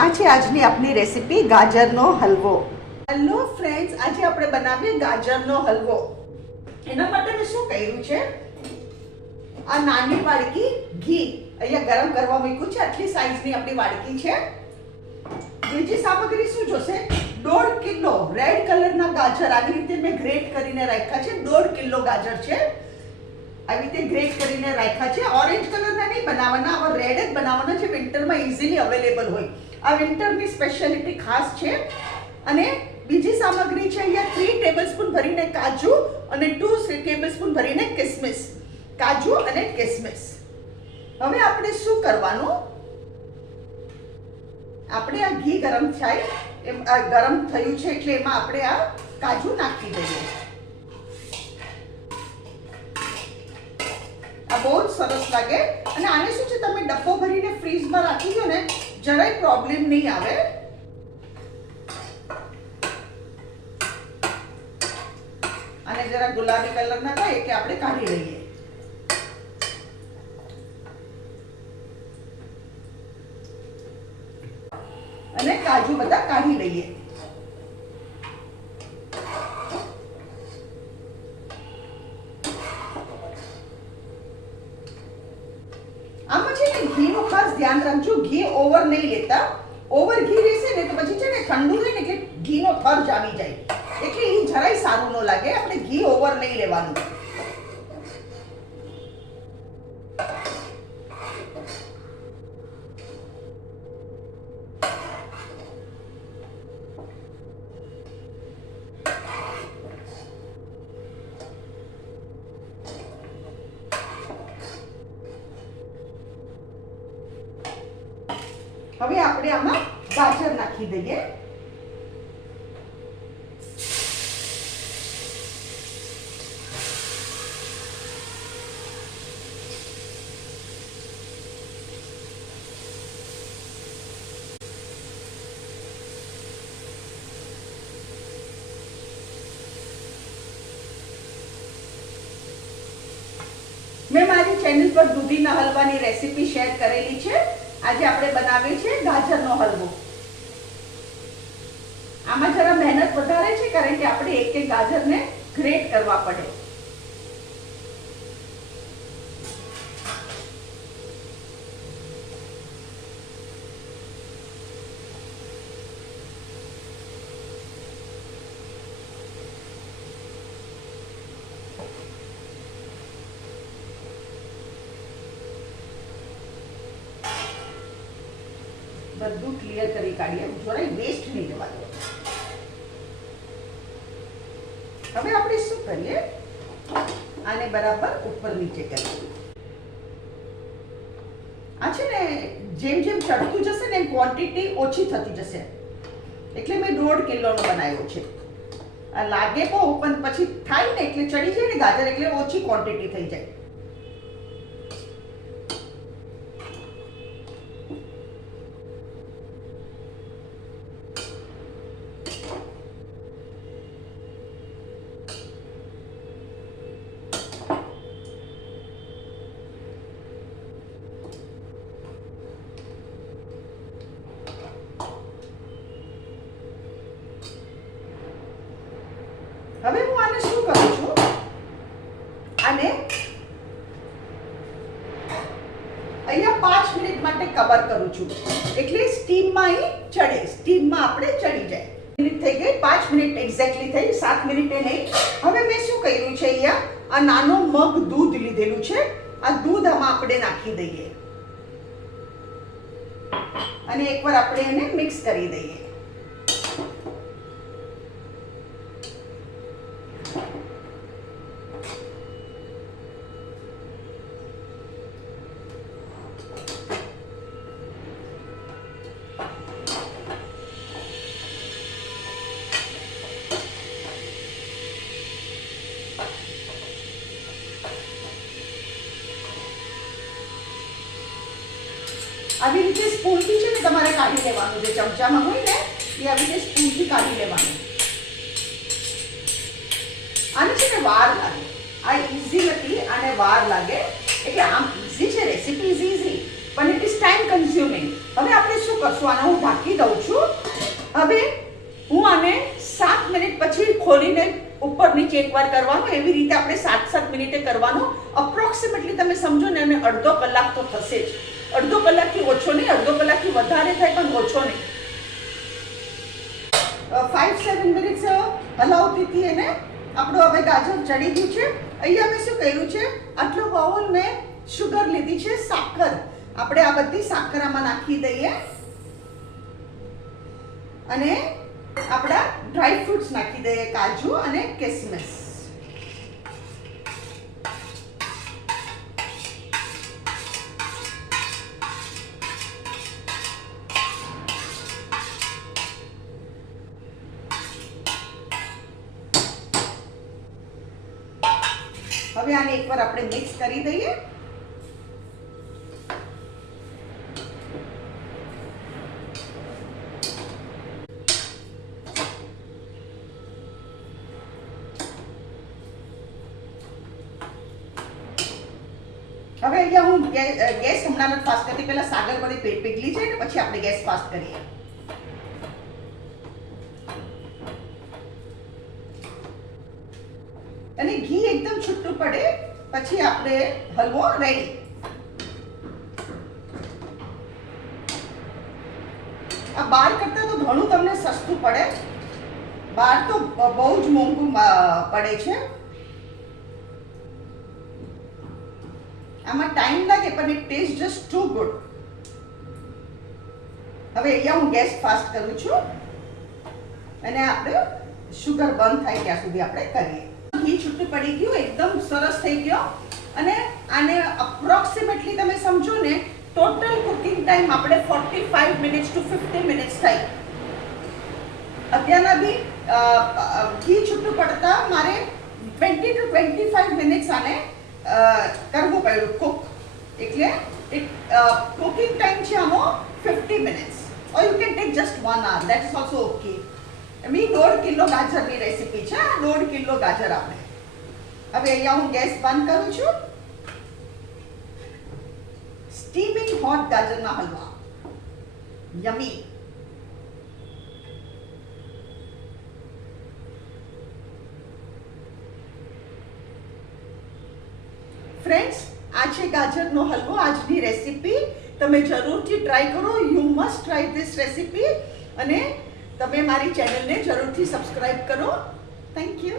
આ છે આજની આપણી રેસીપી ગાજરનો હલવો. હેલો ફ્રેન્ડ્સ, આજે આપણે બનાવીએ ગાજરનો હલવો. એના માટે મેં શું કર્યું છે, આ નાની વાડકી ઘી અહીંયા ગરમ કરવા મૂક્યું છે. આટલી સાઈઝની આપણી વાડકી છે. બીજી સામગ્રી શું જોશે? 1.5 કિલો રેડ કલરના ગાજર આવી રીતે મેં ગ્રેટ કરીને રાખ્યા છે. 1.5 કિલો ગાજર છે, આવી રીતે ગ્રેટ કરીને રાખ્યા છે. ઓરેન્જ કલરના નહીં બનાવવાના, આવા રેડ જ બનાવવાના છે. વિન્ટરમાં ઇઝીલી અવેલેબલ હોય. આ વિન્ટરની સ્પેશિયાલિટી ખાસ છે. અને બીજી સામગ્રી છે અહીંયા 3 ટેબલસ્પૂન ભરીને કાજુ અને 2 ટેબલસ્પૂન ભરીને કિસમિસ. કાજુ અને કિસમિસ. હવે આપણે શું કરવાનું, આપણે આ ઘી ગરમ થાય ગરમ થયું છે એટલે એમાં આપણે આ કાજુ નાખી દઈએ. આ બહુ જ સરસ લાગે. અને આને શું છે, તમે ડબ્બો ભરીને ફ્રીઝમાં રાખી દો ને, જરાય પ્રોબ્લેમ નહીં આવે. અને જરા ગુલાબી કલર ના થાય કે આપણે કાઢી લઈએ. અને કાજુ બધા કાઢી લઈએ. આમાં છે ને ઘીનું ખાસ ધ્યાન રાખજો, ઘી ઓવર નહીં લેતા. ઓવર ઘી રહેશે ને તો પછી છે ને ઠંડુ થાય ને એટલે ઘીનો થર જામી જાય, એટલે એ જરાય સારું ન લાગે. આપણે ઘી ઓવર નહીં લેવાનું. હવે આપણે આમાં ગાજર નાખી દઈએ. મેં મારી ચેનલ પર દૂધીના હલવાની રેસીપી શેર કરેલી છે. આજે આપણે બનાવીએ છીએ ગાજરનો હલવો. આમાં જરા મહેનત વધારે છે, કારણ કે આપણે એક એક ગાજરને ગ્રેટ કરવા પડે. બધું ક્લિયર કરી કાઢીએ, જરાય વેસ્ટ નહીં જવા દો. હવે આપણે શું કરીએ, આને બરાબર ઉપર નીચે કરીએ. આ છે ને જેમ જેમ ચડતું જશે ને એમ ક્વોન્ટિટી ઓછી થતી જશે. એટલે મેં 1.5 કિલોનો બનાવ્યો છે. આ લાગે બહુ પણ પછી થાય ને એટલે ચડી જાય ને ગાજર, એટલે ઓછી ક્વોન્ટિટી થઈ જાય. હવે હું આને શું કરું છું, આને અહીંયા 5 મિનિટ માટે કવર કરું છું, એટલે સ્ટીમમાં અહીં ચડે, સ્ટીમમાં આપણે ચડી જાય. મિનિટ થઈ ગઈ, 5 મિનિટ એક્ઝેક્ટલી થઈ, 7 મિનિટે નહીં. હવે મેં શું કર્યું છે, અહીંયા આ નાનો મગ દૂધ લીધેલું છે. આ દૂધ આમાં આપણે નાખી દઈએ અને એકવાર આપણે એને મિક્સ કરી દઈએ. આવી રીતે સ્પૂનથી છે ને તમારે કાઢી લેવાનું. જે ચમચામાં હોય ને એ આવી રીતે સ્પૂનથી કાઢી લેવાનું. આને છે ને વાર લાગે, આ ઈઝી નથી, આને વાર લાગે. એટલે આમ ઈઝી છે, રેસીપી ઇઝી પણ ઇટ ઇઝ ટાઈમ કન્ઝ્યુમિંગ. હવે આપણે શું કરશું, આને હું ઢાંકી દઉં છું. હવે હું આને 7 મિનિટ પછી ખોલીને ઉપર નીચે એકવાર કરવાનું, એવી રીતે આપણે 7-7 મિનિટે કરવાનું. અપ્રોક્સિમેટલી તમે સમજો ને, અને અડધો કલાક તો થશે જ. અડધો કલાકથી ઓછો નહીં, અડધો કલાકથી વધારે થાય પણ ઓછો નહીં. 5-7 મિનિટ્સ હલાવતી હતી એને. આપણું હવે ગાજર ચડી ગયું છે. અહીંયા મેં શું કર્યું છે, આટલો બાઉલ મેં શુગર લીધી છે, સાકર. આપણે આ બધી સાકર આમાં નાખી દઈએ અને આપણા ડ્રાય ફ્રૂટ્સ નાખી દઈએ, કાજુ અને કિસમિસ. હવે આને એકવાર આપણે મિક્સ કરી દઈએ. હવે અહીંયા હું ગેસ હમણાં જ ફાસ્ટ કરતી, પહેલા સાગર બધી પીગળી જાય ને પછી આપણે ગેસ ફાસ્ટ કરીએ. અને ઘી એકદમ છૂટું પડે પછી આપણે હલવો રેડી. આ બહાર કરતા તો ઘણું તમને સસ્તું પડે, બહાર તો બહુ જ મોંઘું પડે છે. આમાં ટાઈમ લાગે પણ it taste just too good. હવે અહીંયા હું ગેસ ફાસ્ટ કરું છું અને આપણે શુગર બંધ થાય ત્યાં સુધી આપણે કરીએ. ઘી છૂટું પડી ગયું, એકદમ સરસ થઈ ગયો. અને આને અપ્રોક્સિમેટલી તમે સમજો ને, ટોટલ કુકિંગ ટાઈમ આપણે 45 મિનિટ્સ ટુ 50 મિનિટ્સ થઈ. અત્યારના બી ઘી છૂટું પડતા મારે 20 to 25 મિનિટ્સ આને કરવું પડ્યું કુક. એટલે કુકિંગ ટાઈમ છે આનો 50 minutes, or you can take just 1 hour, that is also okay. મી 1.5 કિલો ગાજરની રેસીપી છે, 1.5 કિલો ગાજર આપણે. હવે અહીંયા હું ગેસ બંધ કરું છું. સ્ટીમિંગ હોટ ગાજરના હલવા, યમી. ફ્રેન્ડ્સ, આ છે ગાજરનો હલવો, આજની રેસીપી. તમે જરૂરથી ટ્રાય કરો. You must try this recipe. અને તમે મારી ચેનલને જરૂરથી સબસ્ક્રાઇબ કરો. Thank you.